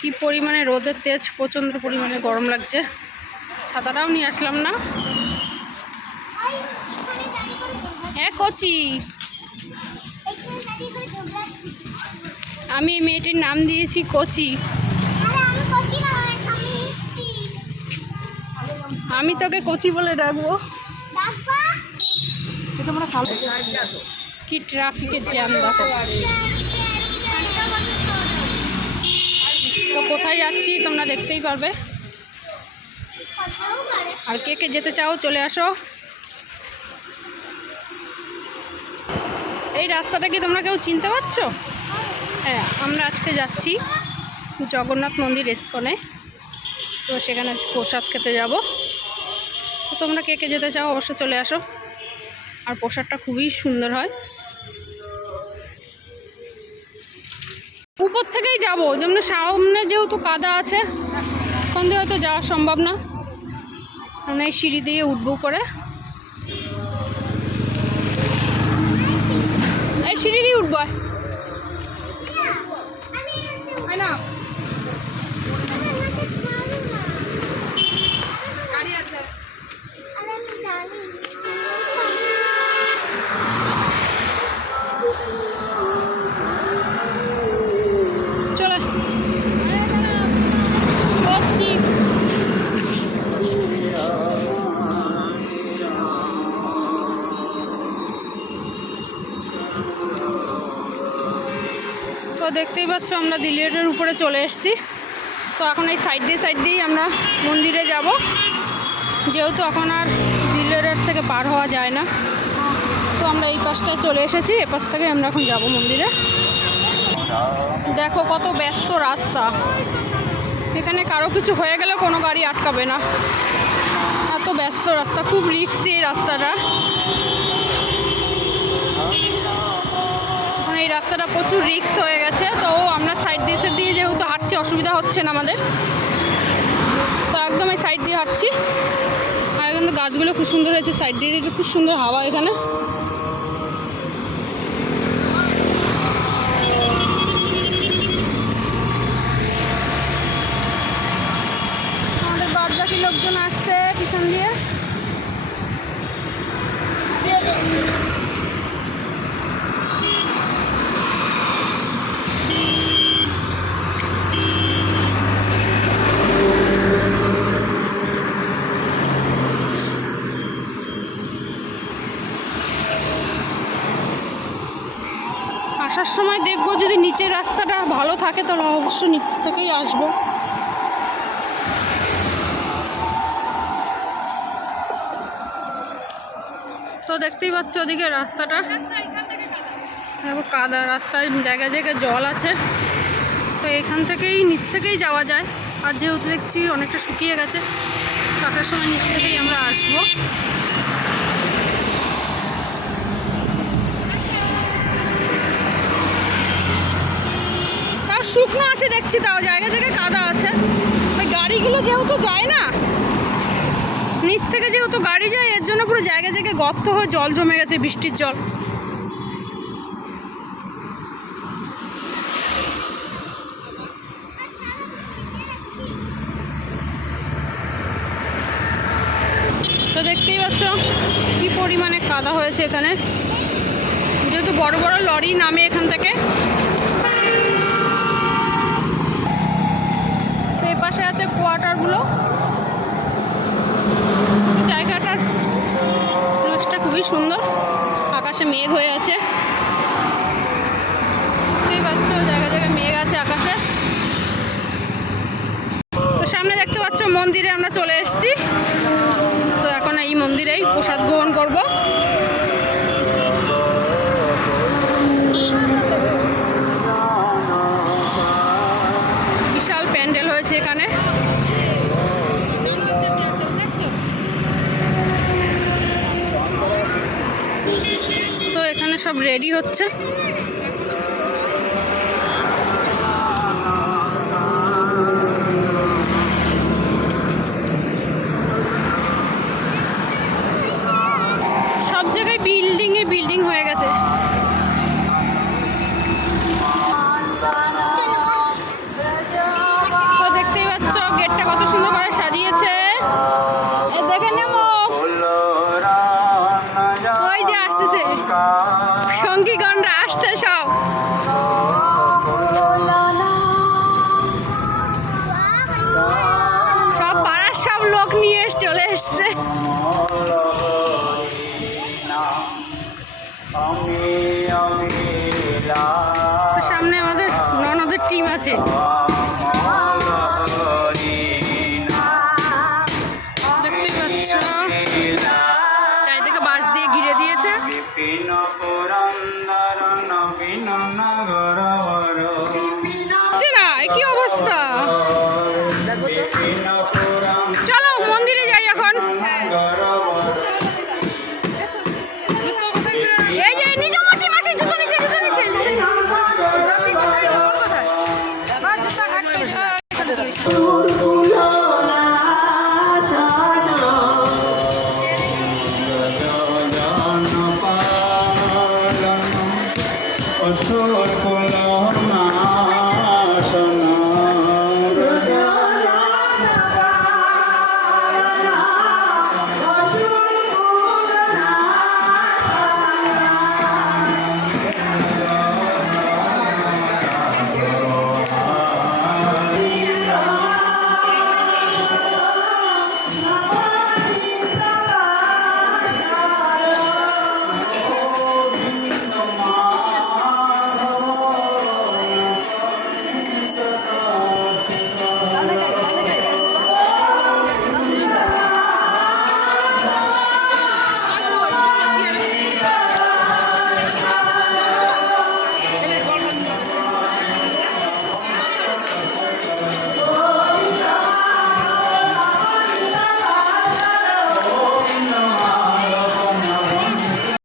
কি পরিমাণে রোদের তেজ প্রচণ্ড পরিমাণে গরম লাগছে। ছাতাটাও নিয়ে আসলাম না। হ্যাঁ কচি। আমি এই মেয়েটির নাম দিয়েছি কচি। আমি তোকে কচি বলে ডাকবো। কি ট্রাফিকের জ্যাম দেখো তো কোথায় যাচ্ছি তোমরা দেখতেই পারবে। আর কে কে যেতে চাও চলে আসো। এই রাস্তাটা কি তোমরা কেউ চিনতে পারছ? হ্যাঁ আমরা আজকে যাচ্ছি জগন্নাথ মন্দির এসকনে তো সেখানে প্রসাদ খেতে যাব। তো তোমরা কে কে যেতে চাও অবশ্য চলে আসো। আর প্রসাদটা খুবই সুন্দর হয়। উপর থেকেই যাব। যেমন সামনে যেহেতু কাদা আছে তখন দিয়ে হয়তো যাওয়া সম্ভব না। মানে সিঁড়ি দিয়ে উঠবো করে সিঁড়ি দিয়ে উঠবো। না। দেখতেই পাচ্ছ, আমরা দিল্লি রোডের উপরে চলে এসেছি। তো এখন এই সাইড দিয়ে সাইড দিয়েই আমরা মন্দিরে যাব। যেহেতু এখন আর দিল্লি রোড থেকে পার হওয়া যায় না, তো আমরা এই পাশটায় চলে এসেছি। এ পাশ থেকে আমরা এখন যাব মন্দিরে। দেখো কত ব্যস্ত রাস্তা। এখানে কারও কিছু হয়ে গেলে কোনো গাড়ি আটকাবে না। এত ব্যস্ত রাস্তা, খুব রিক্সি এই রাস্তাটা এখন এই রাস্তাটা প্রচুর রিক্স হয়ে গেছে, তো আমরা সাইড দিয়ে দিয়ে যেহেতু হাঁটছি, অসুবিধা হচ্ছে না আমাদের। তো একদম এই সাইড দিয়ে হাঁটছি। আর এখানে গাছগুলো খুব সুন্দর হয়েছে সাইড দিয়ে খুব সুন্দর হাওয়া এখানে আমাদের বাদ বাকি লোকজন আসছে পিছন দিয়ে আসার সময় দেখব যদি নিচের রাস্তাটা ভালো থাকে, তাহলে অবশ্য নিচ থেকেই আসব। তো দেখতেই পাচ্ছ ওদিকে রাস্তাটা। দেখো কাদা রাস্তায় জায়গায় জায়গায় জল আছে। তো এখান থেকেই নিচ থেকেই যাওয়া যায়। আর যেহেতু দেখছি অনেকটা শুকিয়ে গেছে আসার সময় নিচ থেকেই আমরা আসব। শুকনো আছে দেখছি তাও জায়গায় জায়গায় কাদা আছে। ওই গাড়িগুলো যেহেতু যায় না, নিচ থেকে যেহেতু গাড়ি যায়, এর জন্য পুরো জায়গায় জায়গায় গর্ত হয়ে জল জমে গেছে, বৃষ্টির জল। তো দেখতেই পাচ্ছ কি পরিমাণে কাদা হয়েছে এখানে। যেহেতু বড় বড় লরি নামে এখান থেকে তো এই পাশে আছে কোয়ার্টারগুলো। জায়গাটার রোজটা খুবই সুন্দর। আকাশে মেঘ হয়ে আছে। দেখতেই পাচ্ছ, জায়গায় জায়গায় মেঘ আছে আকাশে। তো সামনে দেখতে পাচ্ছ, মন্দিরে আমরা চলে এসেছি। তো এখন এই মন্দিরেই প্রসাদ গ্রহণ করব বিশাল প্যান্ডেল হয়েছে এখানে তো এখানে সব রেডি হচ্ছে। সব জায়গায় বিল্ডিং সবাই যে আসতেছে। সঙ্গীগণরা আসছে সব। সব পাড়ার সব লোক নিয়ে এসে চলে এসছে। তো সামনে আমাদের ননদের টিম আছে। দেখতে পাচ্ছ? দিয়েছে হচ্ছে না এ কি অবস্থা? চলো মন্দিরে যাই এখন। এই যে নিচে মাসি মাসি জুতো নিচে জুতো নিচে জুতো নিচে,